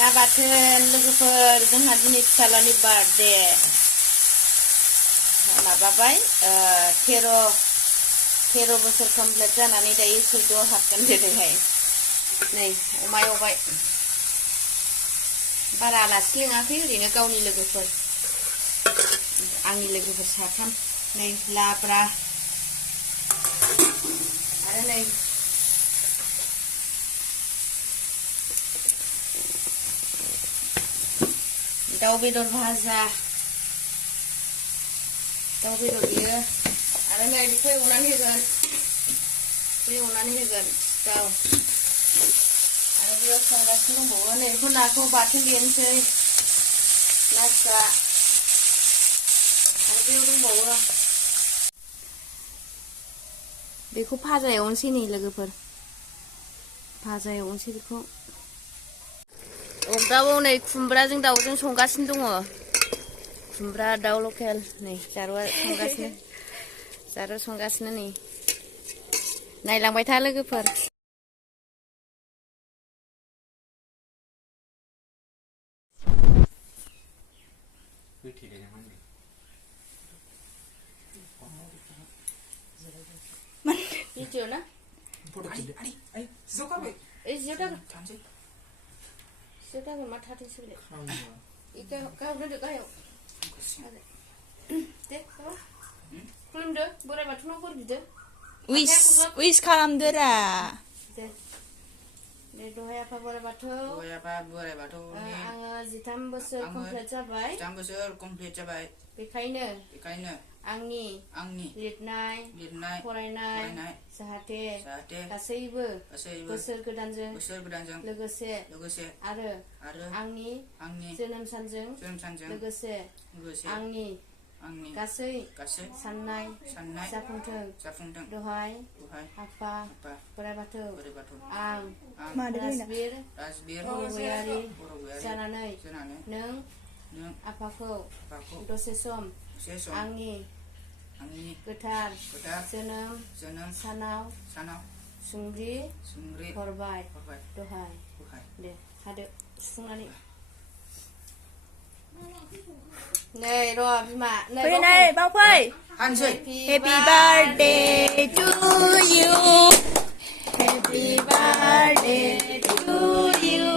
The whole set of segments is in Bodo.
ना बाथोन लोगोफोर जोंहा दिनै फिसालानि बार्थडे माबाबाय 13 बोसोर कमप्लिट जानानै दायो 14 हाबगोन दिनैहाय नै अमा एवबाय बारा आलासि लिङाखै ओरैनो गावनि लोगोफोर आंनि लोगोफोर साथाम नै लाब्रा आरो नै दाउ बेदर भाजा दाउ बेदर बियो आरो नै बेखौ एवनानै होगोन दाउ आरो बेयाव संगासिनो दंबावो नै बेखौ नाखौ बाथोन देनोसै ना फिसा आरो बेयाव दंबावो बेखौ भाजा एवनोसै नै लोगोफोर भाजा एवनोसै बेखौ अगदाबाव नै खुमब्राजों दाउजों संगासिनो दङ खुमब्रा दाउ लकेल नै जारुआ संगासिनो नै नायलांबाय था लोगोफोर भिडिअ ना Siapa mat hati sulit? Ikan kau duduk kau. Deh, kau. Belum deh, boleh batu nongkor gitu. Wis kalamdera. Deh. Deh doa apa boleh batu? Boleh batu. Jitam besar komplit jabai. Bekaino. Angni लिरनाय फरायनाय जाहाथे गासैबो बोसोर गोदानजों लोगोसे आरो आंनि जोनोम सानजों लोगोसे आंनि गासै साननाय जाफुंथों दहाय आफा बोराइ बाथौ आं राजबीर बरगयारी जानानै नों आफाखौ दसे सम आंनि गोथार जोनोम सानाव सुंग्रि हरबाय दहाय दे हादो सुफुंनानै नै र' बिमा नै बावफै Happy birthday to you Happy birthday to you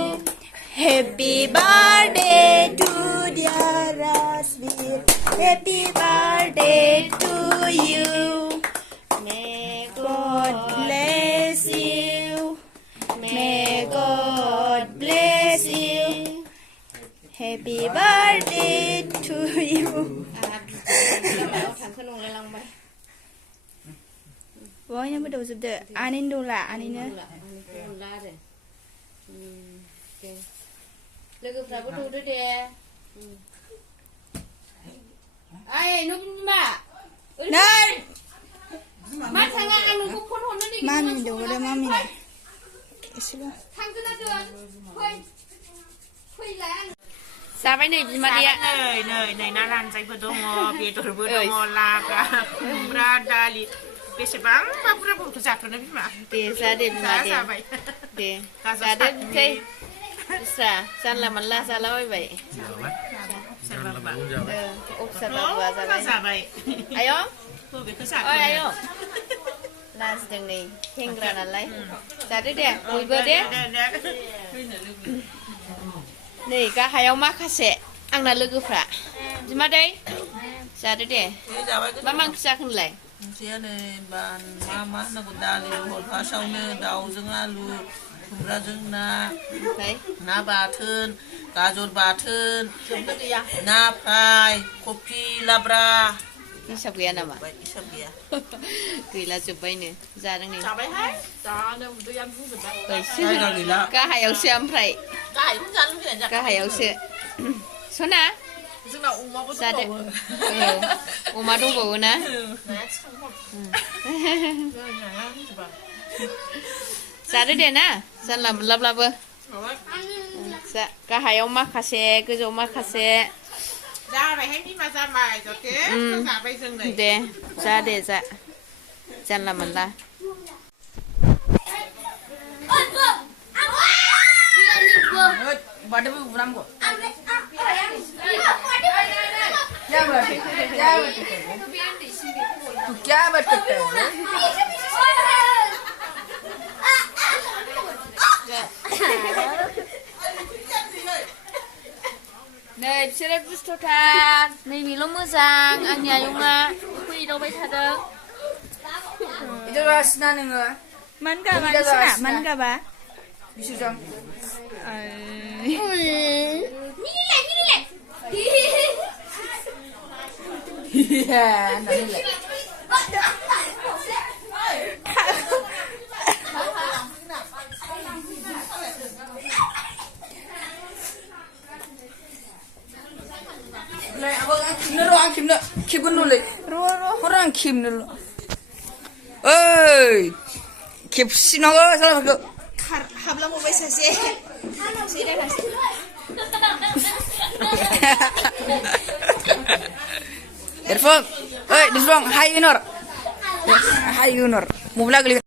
Happy birthday to dear Rasbir Happy birthday to you May God bless you May God bless you Happy birthday to you Bawahnya udah sudah anin dulu aninnya लोगोफ्राबो दौदो दे ओइ नबिमा नै मा थाङा आं नोंखौ फन हरनो नागिरदों मामि दौदो मामि एसेबो थांगोन ना दोन फैलाय आं जाबाय नै बिमादैया नै ना रानजायबो दङ बेदरबो दङ लाब्रा खुमब्रा दालि बेसेबांबा बुरजा बुरजा जाथ'नो बिमा दे जा दे बिमा दे जादो बिथै बिस्रा जानला मानला जालाबायबाय अफिसार बाबुआ जाबाय आयं ओइ आयं लाजिदों नै सेंग्रा नालाय जादो दे बयबो दे नै गाहायाव माखासे आंना लोगोफ्रा बिमादै जादो दे मा ओंख्रि जाखो नोंलाय ओंख्रिया नै मा होनांगौ दालि जहल फार्स्टआवनो दाउजों आलु खुमब्राजों ना बाथोन गाजर बाथोन ना फ्राय कफि लाब्रा हिसाब गैया नामा हिसाब गैया गैला जोब्बायनो जादों नै जाबायहाय जानो उदैयानो बुंजोबबाय गाहायावसो ओमफ्राय गाहायावसो सना जोंना अमाबो जादो अमा दंबावो ना जादो दे ना जानला मोनलाब्लाबो गाहायाव माखासे गोजौआव माखासे जाबायहाय बिमा जाबाय जाबाय जों नै दे जा दे जा जानला मोनला Badai buram go. तू क्या बात करता है नै बिसोरो दुस्थ'थार नैबेल' मोजां आंनि आयंआ फैदावबाय थादों itu rasanya nengah Man gaba isna man gaba. bisu jam iya nanti lek Orang kim nak kim nolak, orang kim nolak. Oi, kim sih nolak salah aku. Habla mo bay sasi. Sila kasi. Irfan, oi, Irfan, Hi Yunor, mau bilang